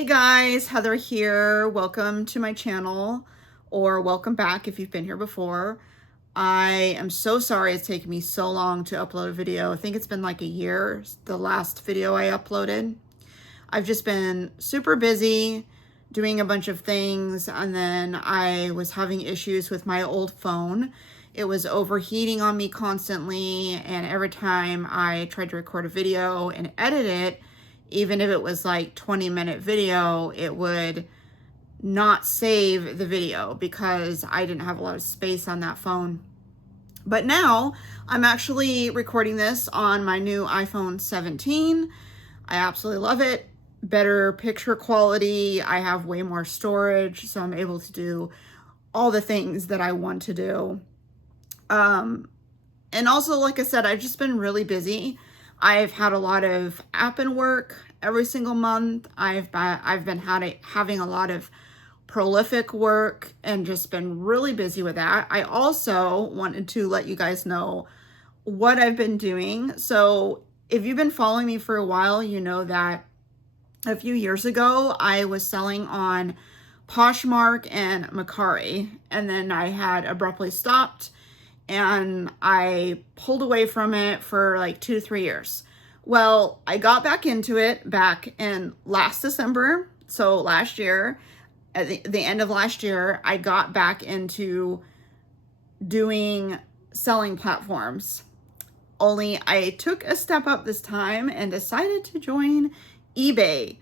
Hey guys, Heather here. Welcome to my channel, or welcome back if you've been here before. I am so sorry it's taken me so long to upload a video. I think it's been like a year, the last video I uploaded. I've just been super busy doing a bunch of things, and then I was having issues with my old phone. It was overheating on me constantly, and every time I tried to record a video and edit it, even if it was like 20-minute video, it would not save the video because I didn't have a lot of space on that phone. But now I'm actually recording this on my new iPhone 17. I absolutely love it. Better picture quality. I have way more storage, so I'm able to do all the things that I want to do. And also, like I said, I've just been really busy. I've had a lot of admin work every single month. I've been having a lot of prolific work and just been really busy with that. I also wanted to let you guys know what I've been doing. So if you've been following me for a while, you know that a few years ago, I was selling on Poshmark and Mercari, and then I had abruptly stopped and I pulled away from it for like 2 to 3 years. Well, I got back into it back in last December. So last year, at the end of last year, I got back into doing selling platforms. Only I took a step up this time and decided to join eBay.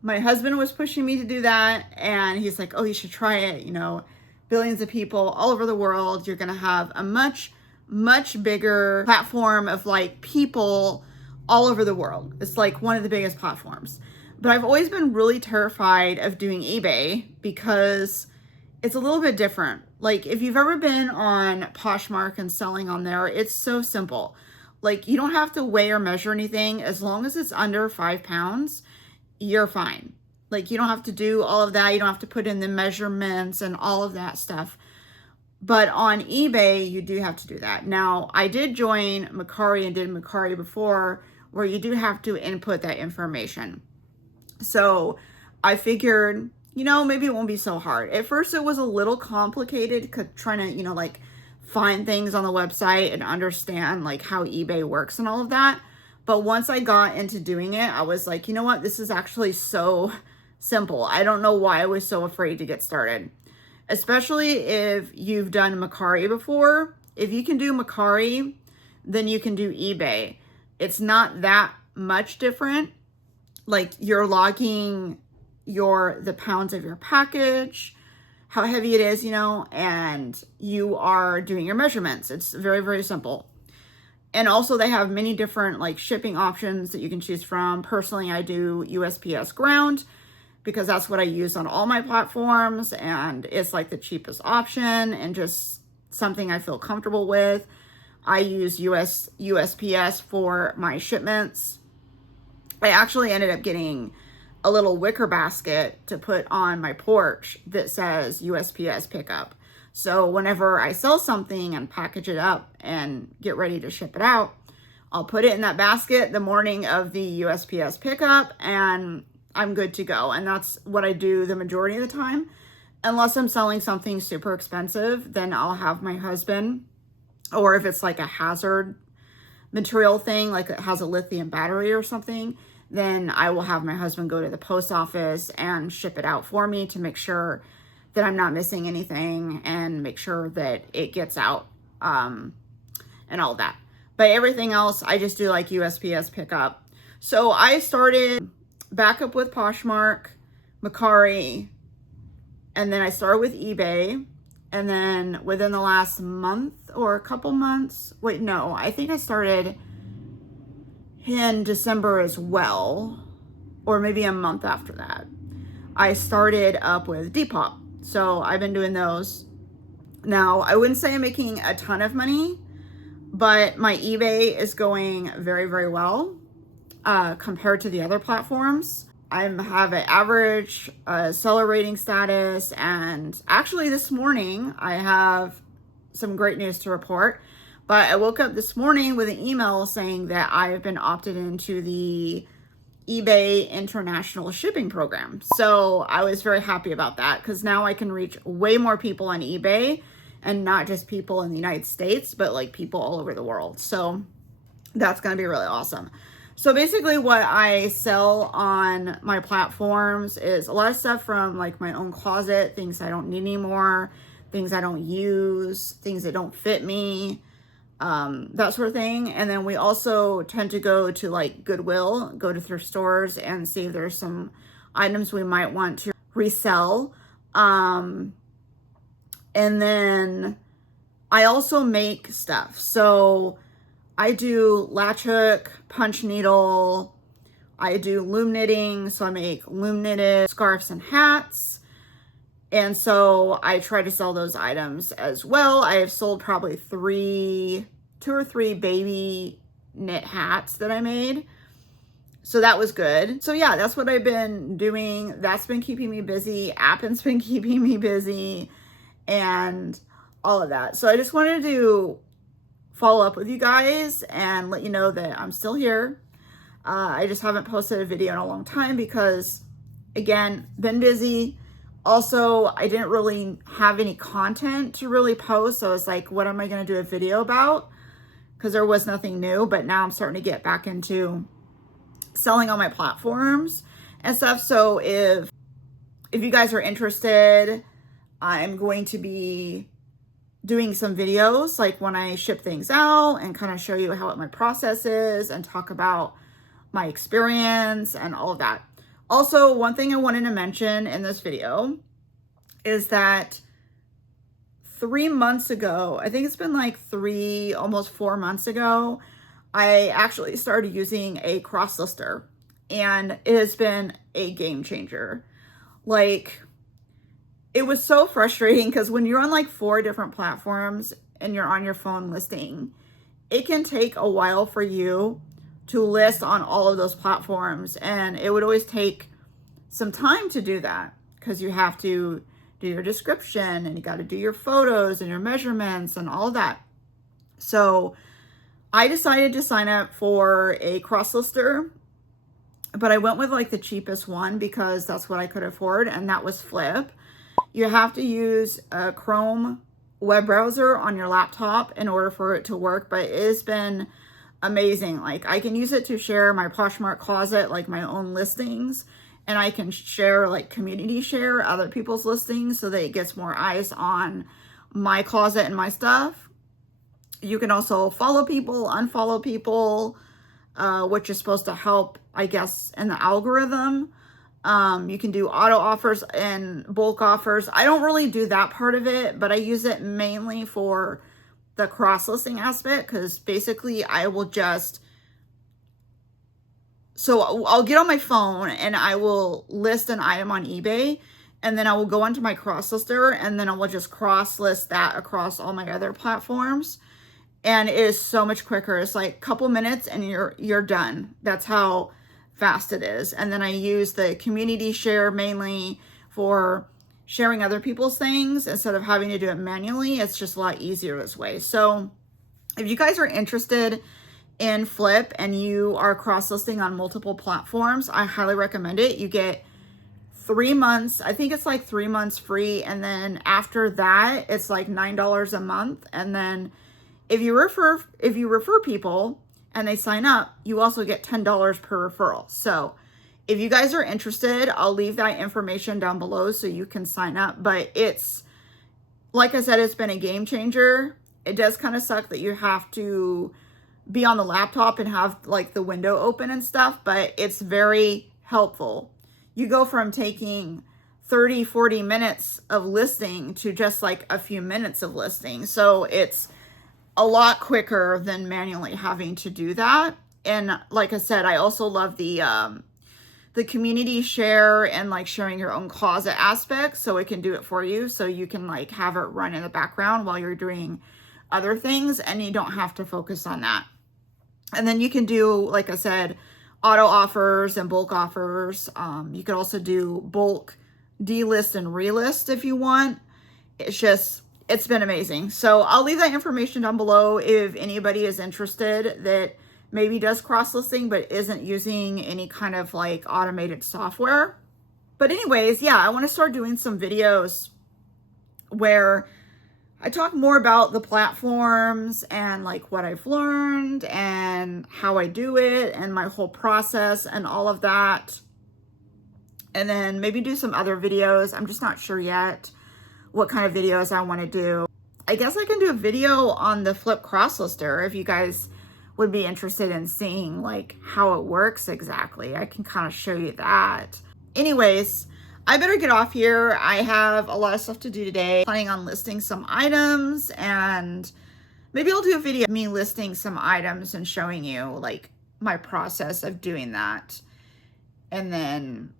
My husband was pushing me to do that, and he's like, oh, you should try it. You know, billions of people all over the world. You're going to have a much bigger platform of like people all over the world. It's like one of the biggest platforms. But I've always been really terrified of doing eBay because it's a little bit different. Like if you've ever been on Poshmark and selling on there, it's so simple. Like you don't have to weigh or measure anything. As long as it's under 5 pounds, you're fine. Like you don't have to do all of that. You don't have to put in the measurements and all of that stuff. But on eBay, you do have to do that. Now, I did join Mercari and did Mercari before, where you do have to input that information. So I figured, you know, maybe it won't be so hard. At first, it was a little complicated trying to, you know, like find things on the website and understand like how eBay works and all of that. But once I got into doing it, I was like, you know what? This is actually so simple. I don't know why I was so afraid to get started, especially if you've done Mercari before. If you can do Mercari, then you can do eBay. It's not that much different. Like you're logging the pounds of your package, how heavy it is, you know, and you are doing your measurements. It's very, very simple. And also they have many different like shipping options that you can choose from. Personally, I do USPS ground because that's what I use on all my platforms, and it's like the cheapest option and just something I feel comfortable with. I use USPS for my shipments. I actually ended up getting a little wicker basket to put on my porch that says USPS pickup. So whenever I sell something and package it up and get ready to ship it out, I'll put it in that basket the morning of the USPS pickup and I'm good to go. And that's what I do the majority of the time. Unless I'm selling something super expensive, then I'll have my husband, or if it's like a hazard material thing, like it has a lithium battery or something, then I will have my husband go to the post office and ship it out for me to make sure that I'm not missing anything and make sure that it gets out and all that. But everything else, I just do like USPS pickup. So I started back up with Poshmark, Mercari, and then I started with eBay. And then within the last month or a couple months, wait, no, I think I started in December as well, or maybe a month after that, I started up with Depop. So I've been doing those. Now, I wouldn't say I'm making a ton of money, but my eBay is going very, very well compared to the other platforms. I have an average seller rating status, and actually this morning I have some great news to report. But I woke up this morning with an email saying that I have been opted into the eBay international shipping program. So I was very happy about that because now I can reach way more people on eBay, and not just people in the United States, but like people all over the world. So that's going to be really awesome. So basically what I sell on my platforms is a lot of stuff from like my own closet, things I don't need anymore, things I don't use, things that don't fit me, that sort of thing. And then we also tend to go to like Goodwill, go to thrift stores and see if there's some items we might want to resell. And then I also make stuff. So I do latch hook, punch needle, I do loom knitting. So I make loom knitted scarves and hats. And so I try to sell those items as well. I have sold probably 2 or 3 baby knit hats that I made. So that was good. So yeah, that's what I've been doing. That's been keeping me busy. Appin's been keeping me busy and all of that. So I just wanted to follow up with you guys and let you know that I'm still here. I just haven't posted a video in a long time because, again, been busy. Also, I didn't really have any content to really post. So I was like, what am I going to do a video about? Because there was nothing new, but now I'm starting to get back into selling on my platforms and stuff. So if you guys are interested, I'm going to be doing some videos like when I ship things out and kind of show you how my process is and talk about my experience and all of that. Also, one thing I wanted to mention in this video is that 3 months ago, I think it's been like almost 4 months ago, I actually started using a crosslister, and it has been a game changer. Like, it was so frustrating because when you're on like 4 different platforms and you're on your phone listing, it can take a while for you to list on all of those platforms. And it would always take some time to do that because you have to do your description and you got to do your photos and your measurements and all that. So I decided to sign up for a crosslister, but I went with like the cheapest one because that's what I could afford, and that was Flyp. You have to use a Chrome web browser on your laptop in order for it to work, but it has been amazing. Like, I can use it to share my Poshmark closet, like my own listings, and I can share, like, community share other people's listings so that it gets more eyes on my closet and my stuff. You can also follow people, unfollow people, which is supposed to help, I guess, in the algorithm. You can do auto offers and bulk offers. I don't really do that part of it, but I use it mainly for the cross listing aspect because basically I will just, so I'll get on my phone and I will list an item on eBay, and then I will go onto my cross lister and then I will just cross list that across all my other platforms. And it is so much quicker. It's like a couple minutes and you're done. That's how fast it is. And then I use the community share mainly for sharing other people's things instead of having to do it manually. It's just a lot easier this way. So if you guys are interested in Flyp and you are cross-listing on multiple platforms, I highly recommend it. You get 3 months. I think it's like 3 months free. And then after that, it's like $9 a month. And then if you refer people and they sign up, you also get $10 per referral. So if you guys are interested, I'll leave that information down below so you can sign up. But it's, like I said, it's been a game changer. It does kind of suck that you have to be on the laptop and have like the window open and stuff, but it's very helpful. You go from taking 30, 40 minutes of listing to just like a few minutes of listing. So it's a lot quicker than manually having to do that. And like I said, I also love the community share and like sharing your own closet aspect, so it can do it for you. So you can like have it run in the background while you're doing other things and you don't have to focus on that. And then you can do, like I said, auto offers and bulk offers. You could also do bulk delist and relist if you want. It's been amazing. So I'll leave that information down below if anybody is interested that maybe does cross-listing but isn't using any kind of like automated software. But anyways, yeah, I want to start doing some videos where I talk more about the platforms and like what I've learned and how I do it and my whole process and all of that. And then maybe do some other videos. I'm just not sure yet what kind of videos I want to do. I guess I can do a video on the Flyp crosslister if you guys would be interested in seeing like how it works exactly. I can kind of show you that. Anyways, I better get off here. I have a lot of stuff to do today. Planning on listing some items, and maybe I'll do a video of me listing some items and showing you like my process of doing that. And then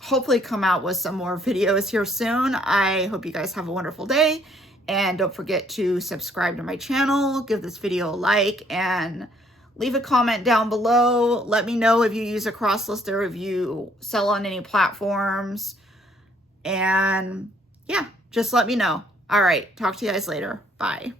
hopefully come out with some more videos here soon. I hope you guys have a wonderful day. And don't forget to subscribe to my channel, give this video a like, and leave a comment down below. Let me know if you use a crosslister, if you sell on any platforms. And yeah, just let me know. All right, talk to you guys later. Bye.